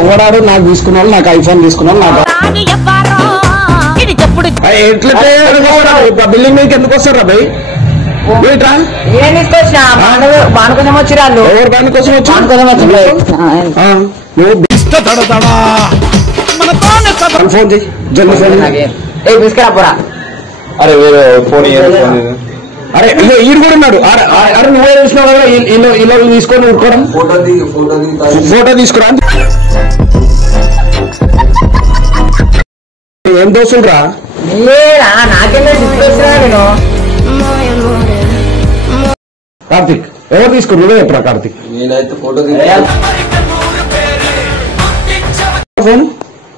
ఎవడాడు నాకు తీసుకున్నాను, నాకు ఐఫోన్ తీసుకున్నాను, నాకు ఎట్లా బిల్డింగ్ మీదకి ఎందుకు వస్తారా భయ్? బానుకోసం వచ్చిరాళ్ళు ఎవరు దానికోసం వచ్చి ఫోన్ చేయి, జల్దీ ఫోన్ తీసుకురాపోరా. అరే వేరే ఫోన్ అరే ఇగో ఈడు కూడా ఉన్నాడు. అరే నువ్వే చూసినావు కదా ఇలా తీసుకొని ఉడుకోవడం, ఫోటో తీసుకురా. ఏం దోస్తుండ్రా నాకేం నేను కార్తిక్? ఎవరు తీసుకుని నువ్వే చెప్పరా కార్తిక్? నేనైతే ఫోటో ఫోన్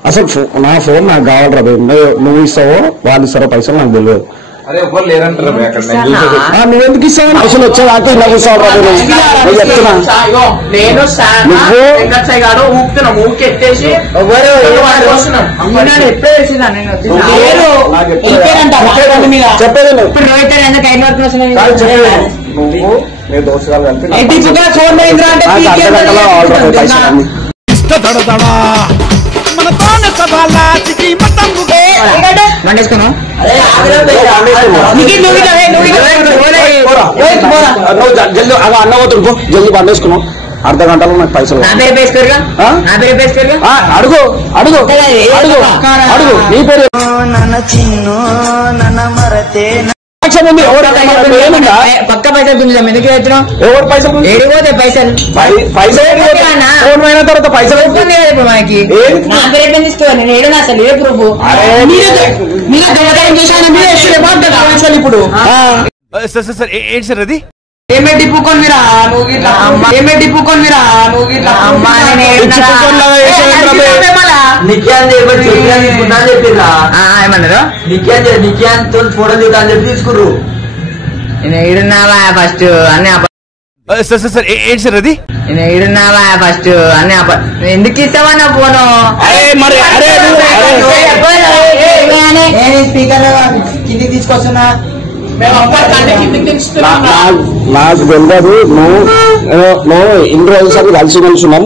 అసలు నా ఫోన్ నాకు కావాలరా భయ్. నువ్వు ఇస్తావో వాళ్ళు ఇస్తారో పైసలు నాకు తెలియదు. నువ్వెందుకు ఇస్తావు? అసలు వచ్చేదాకా ఇలా కూర్చోవాలి చెప్తున్నా. నువ్వు మీ దోస్తులు కలిపి అన్న పోతుంది, జల్దీ బండేసుకున్నావు. అర్ధ గంటలో నాకు పైసలు అడుగు అడుగు అడుగు అడుగు. నీ పేరు పక్క పైసలు ఎందుకు వచ్చినావు? ఎవరు పైసలు ఏడిపోతే పైసలు ఫోన్ అయిన తర్వాత పైసలు మనకి నా పేరు తీసుకోవాలి. నేను ఏడు అసలు ఏ ప్రూఫ్ ఇప్పుడు ఏంటి సార్ అది? పేమెంట్ ఇప్పుకొనిరా నువ్వు గిట్లా, పేమెంట్ ఇప్పుకొనిరా నువ్వు గిట్లా. ఏమన్నారు? నిత్యాన్తో ఫోటో దిగుతా అని చెప్పి తీసుకుర్రు. నేను ఏడున్నావా ఫస్ట్ అన్ని సార్ ఏంటి సార్ అది? నేను ఏడున్నావా ఫస్ట్ అన్ని ఎందుకు ఇస్తావా నా ఫోను? స్పీకర్ కిందికి తీసుకొస్తున్నా. నాకు తెలియదు. నువ్వు ఇన్ని రోజులు కలిసి ఉన్నాం.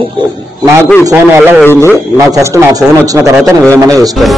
నాకు ఈ ఫోన్ వల్ల పోయింది. నాకు ఫస్ట్ నా ఫోన్ వచ్చిన తర్వాత నువ్వేమన్నా చేసుకోవాలి.